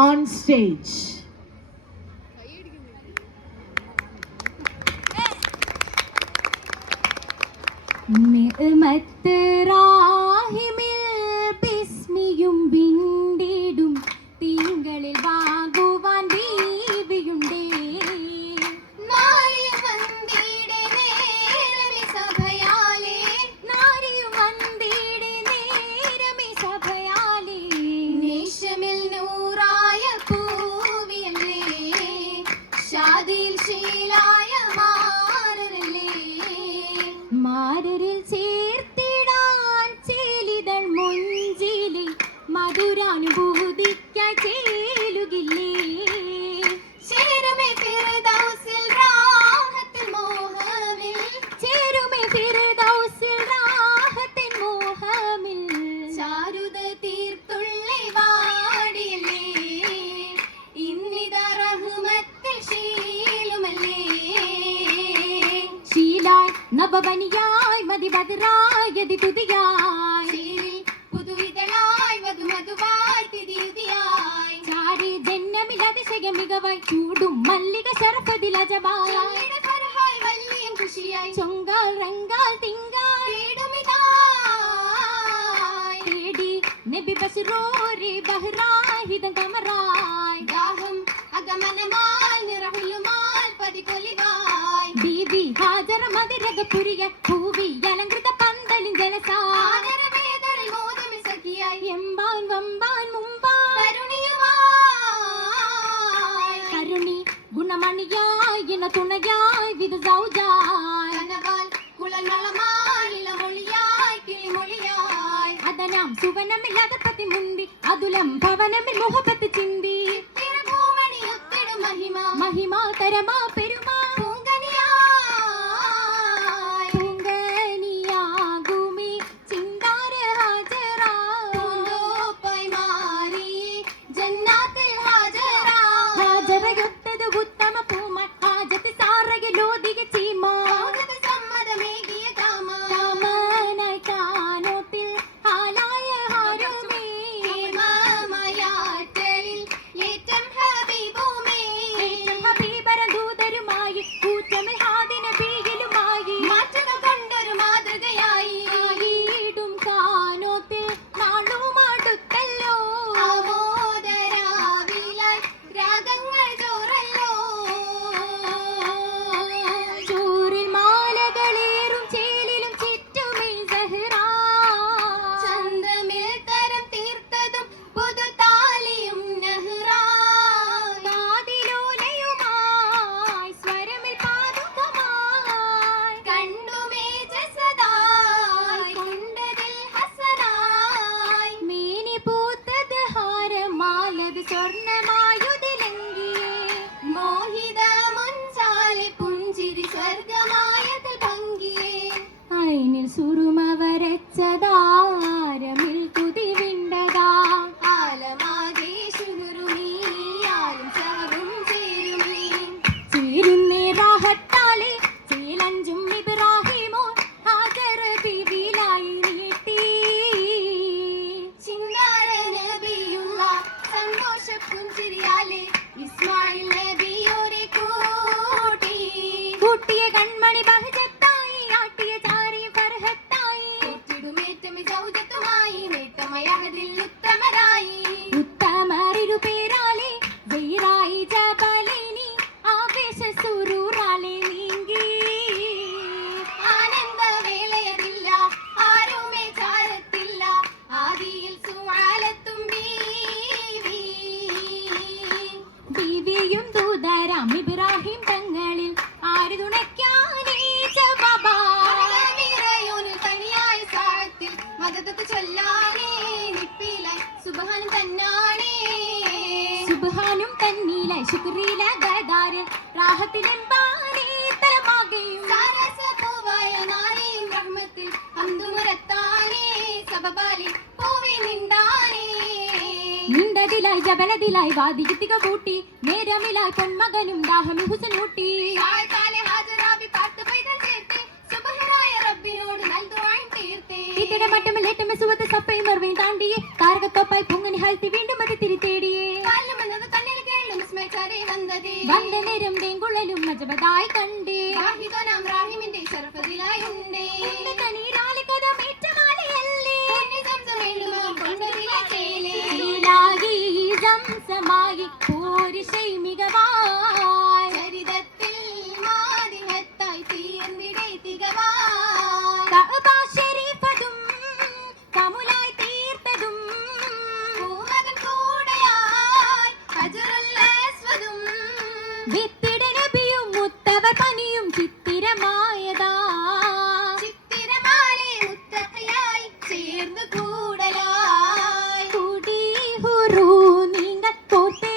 on stage. ബിസ്മിയും വിണ്ടിടും തിങ്കളിൽ വാങ്ങുവാൻ ബീവിയുണ്ടേ. നിശമിൽ നൂറായ പൂവിയല്ലേ, ഷാദിയിൽ ശീലായ മാരരിൽ ചേർത്തിടാൻ ചേലിതൾ മുഞ്ചിലി മധുരാനുഭൂതിക്കായി ചേലുകില്ലേ. ചേരുമേ ഫിർദൗസിൽ റാഹത്തിൽ മോഹമിൽ, ചേരുമേ ഫിർദൗസിൽ റാഹത്തിൻ മോഹമിൽ. ചാരുത തീർത്തുള്ളി വാടിയല്ലേ, ഇന്നിത റഹ്മത്തിൽ ശീലുമല്ലേ. ശീലായി നവവനിയായി മതിബദറായതി തുതിയായി, പുതുവിതളായി മധുമധുവായി തിരിയുതിയായി. ചാരി ജന്മമിലതിശയ മികവായി ചൂടും മല്ലിക ശർഫതിലജമായി. വല്ലിയും ഖുഷിയായി ചൊങ്കാൽ റങ്കാൽ തിങ്കാൽ തേടി നബി ബസ്റോരി ബഹ്റാഹിദം കമറായി. ദാഹം അഗമനമായി നിറഹുലുമായി പതികൊലിവായി. ബീബി ഹാജറ മതിരകപുരിയ ഭൂവി അലങ്കൃത പന്തലിൻ ജലസായി. എമ്പാൻ വമ്പാൻ മുമ്പാൻ കരുണി ഗുണമണിയായി ഇണ തുണയായി വിധ സൗജായി. അതനാം സുവനമിൽ അതപതി മുന്തി അതുലം ഭവനമിൽ മുഹബത്ത് ചിന്തി. മഹിമ തരമാ പെരുമാ പൂങ്കനിയാകുമി ചിന്താര ഹാജറ. ഹാജറയൊത്തത് ഉത്തമ പൂമാൻ ഹാജത്ത് സാറയിലോതിയ ചീമാ. കാമനായി കാനോട്ടിൽ ഹാലായ ഹാരുമേ. ഹബീബര ദൂതരുമായി കൂറ്റമിൽ ഹാദിന ബീയിലുമായി. ആയിടും കാനോത്തിൽ നാളുമാടുത്തല്ലോ. ചൂരിൽ മാലകളേറും ചേലിലും ചുറ്റുമേ സഹ്റ. കാതിലോലയുമായി സ്വരമിൽ പാതുകമായി. മേനി പൂത്തത് ഹാരമാലത് സ്വർണ്ണമായുതിലങ്കിയേ. ഐനിൽ സുറുമ വരച്ചതാരമിൽ തുതി വിണ്ടതാ. ചേരുന്നേ റാഹത്താലെ ചേലഞ്ചും ഇബ്രാഹിമോ ഹാജറ ബീവിലായി നീട്ടി. കൂട്ടിയ കൺമണി ബഹജത്തായി ആട്ടിയ ചാരി ഫർഹത്തായി. ഉത്തമരിരു പേരാലെ ജൈറായി ജബലിനി ആവേശ സുരൂറാലെ നീങ്ങി. ആനന്ദവേളയറില്ല ആരുമേ ചാരത്തില്ല, ആദിയിൽ സുആലത്തും ബീവി. ബീവിയും ദൂതരാം ഇബ്രാഹിം തങ്ങളിൽ ആര് തുണയ്ക്കാനേ ജവാബാ. തനിയായി സാഴത്തിൽ മദദത്ത് ചൊല്ലാനേ നിപ്പിലായി സുബ്ഹാനം തന്നാനേ. സുബ്ഹാനും തന്നീലായി ശുക്രീല ഗദാരൻ റാഹത്തിലെമ്പാനേ തലമാകെയും. സാരസപൂവായ നാരിയും റഹ്മത്തിൽ ഹംദുമുരത്താനേ, സബബാലി പൂവി നിന്താനേ. നിണ്ടതിലായി ജബലതിലായി വാദികത്തിക കൂട്ടി നേരമിലായി പൊന്മകനും ദാഹമി ഹുസനൂട്ടി. മട്ടമിൽ ഏറ്റവും സുവത്ത് സപ്പയും മറുപടി താണ്ടിയേ താരകത്തോപ്പായി പൊങ്ങനി ഹൽത്തി വീണ്ടും അത് തിരിത്തേടിയേ. വരെ വന്നതേ വந்த നേരം തേങ്കുഴലും മജബതായി കണ്ടേ രാഹിതനാം രാഹിമിന്റെ ശരഫതിലായുണ്ടേ കനീരാലി കഥമേറ്റമാലയല്ലേ സംസമായി പോരിശൈ മികവായി ചരിതത്തിൽ മാതിഹത്തായി തീർന്നിടേ തികവായി കഅബ ശരീഫതും കമുലായി തീർത്തതും പൂമകൻ കൂടെയായി ഹജറുൽ അസ്വദും വിത്തിട നബിയും മുത്തവർ പനിയും ചിത്തിരമായതാ ചിത്തിരമാലെ മുത്തഖയായി ചേർന്ന് കൂടലായി കുടി ഹുറു നീങ്ക കോട്ടേ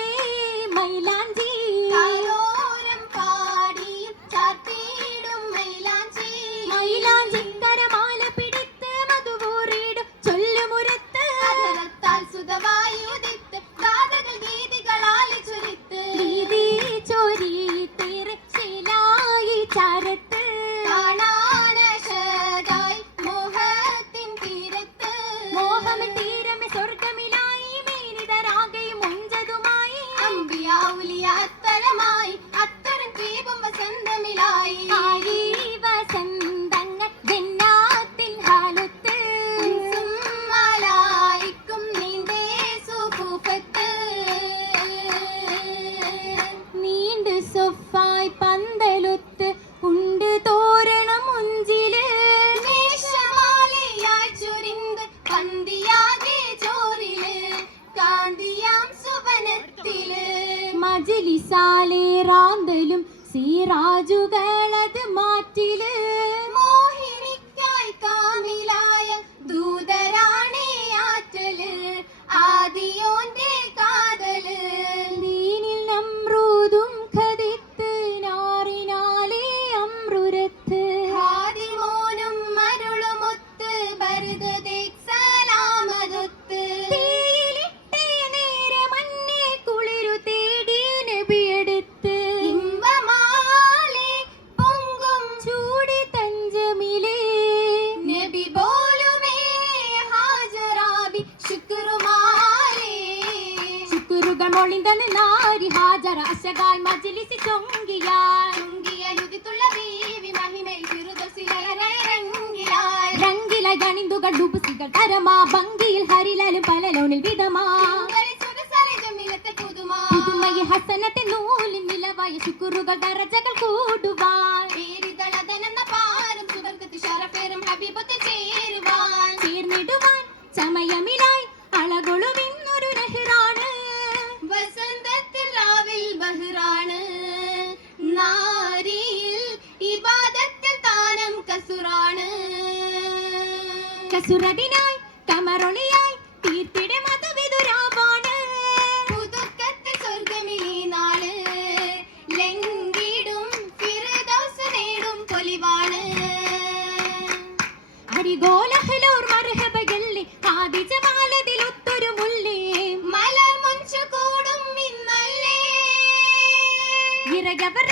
മൈലാഞ്ചി കാലോരം പാടിയും ചാർത്തിയിടും മൈലാഞ്ചി മൈലാഞ്ചിക്കരമാല പിടിത്ത് മധുവൂറിടും ചൊല്ലുമുരത്ത് അധരത്താൽ സുതവായി ഉദിത്ത് ഗാഥകൾ ഗീതികളാൽ ചുരിത്ത് വീതി ചോരി തീർച്ചയായി ചരത്ത് കാണാനശകായി മോഹത്തിൻ തീരത്ത് മോഹമ തീരമെ സ്വർഗമിലായി മേനിതരാകയും മുഞ്ചതുമായി അമ്പിയാവുലിയ അത്തരമായി അത്തരം ദീപം വസന്തമിലായി ആയി വസന്തങ്ങൾ ജന്നാത്തിൽ ഹാലത്ത് മലായിക്കും നീണ്ടേ സുഖൂഫത്ത് നീണ്ട് സൊഫായി പന്തലൊത്ത് ഉണ്ട് തോരണം മുഞ്ചില് മേഷമാലയായി ചുരിന്ത് പന്തിയാകെ ചോറില് കാന്തിയാം സുവനത്തില് മജിലിസാലേ റാന്തലും സീറാജുകളത് മാറ്റില് മോഹിനിക്കായി കാമിലായ ദൂതരാണേ ആറ്റല് ആദിയോന്റെ കാതല് ദീനിൽ നമ്രൂദും ഖദിത്ത് നാറിനാലേ അമ്രുരത്ത് ഹാദിമോനും മരുളുമൊത്ത് ബർദുദേക് സലാമതൊത്ത് തീയിലിട്ടേ നേരെ മഞ്ഞേ കുളിരു തേടി നബിയെടുത്ത് ഇമ്പമാലെ പൊങ്കും ചൂടി തഞ്ചമിലേ നബി പോലുമേ ഹാജറാബി ശുക്രുമാലേ ശുക്രുകൾ മൊളിന്തന് നാരി ഹാജറ അശകായ് മജ്ലിസി ചൊങ്കിയായി ചുങ്കിയലുദിത്തുള്ള ബീവി മഹിമയിൽ ഫിറുദൗസിലരങ്ങിലായി രംഗിലായി ഗണിന്തുകൾ ഡുബുസികൾ തരമാ ഭംഗിയിൽ ഹരിലാലും പല ലോണിൽ വിധമാ പുതുമയി ഹസനത്തെ നൂലിൻ നിലവായ ശുക്രുകൾ ദറജകൾ കൂടുവാൻ ചേർന്നിടുവാൻ സമയമിലായി അളകൊളുവിന്നൊരു നെഹ്റാണ് വസന്തത്തിൽ രാവിൽ ബഹ്റാണ് നാരിയിൽ ഇബാദത്തിൽ താനം കസുറാണ് കസുറതിനായി കമറൊളിയായി തീർത്തിടെ മതവിതുരാവാണ് പുതുക്കത്തിൽ സ്വർഗമിലീ നാള് ലംഘിടും ഫിർദൗസ് നേടും പൊലിവാണ് അരിഗോലഹലോർ മർഹബയല്ലേ ആദിജമാലതിലൊത്തൊരു മുല്ലേ മലർ മുഞ്ചു കൂടും ഇന്നല്ലേ ഇറകവർ